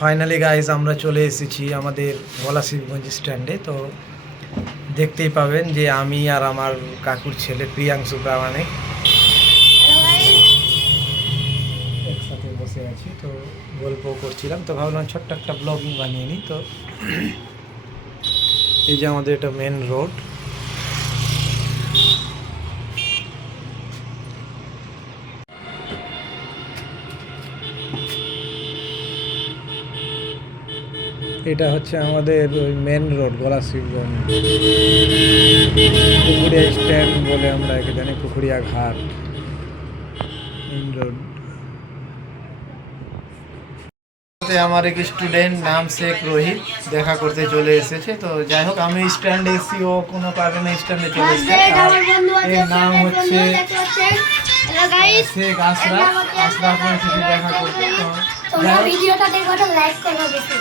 Finally guys আমরা চলে এসেছি আমাদের গলাশিবগঞ্জ স্ট্যান্ডে। তো দেখতেই পাবেন যে আমি আর আমার কাকুর ছেলে প্রিয়াংশু প্রামাণিক একসাথে বসে আছি, তো গল্প করছিলাম। তো ভাবলাম ছোট্ট একটা ব্লগিং বানিয়ে নিই। তো এই যে আমাদের এটা মেন রোড। এটা হচ্ছে আমাদের ওই মেন রোড গলাশিবগঞ্জ, পুকুরিয়া স্ট্যান্ড বলে আমরা একে জানি, পুকুরিয়া ঘাট মেন রোড। আমার এক স্টুডেন্ট নাম শেখ রোহিত দেখা করতে চলে এসেছে। তো যাই হোক, আমি স্ট্যান্ডে এসেছি, ও কোনো কারণে স্ট্যান্ডে চলে এসেছে। এর নাম হচ্ছে শেখ আশরাফ। আশরাফ এসেছে দেখা করতে। তো ভিডিওটা দেখো, লাইক করো বেশি।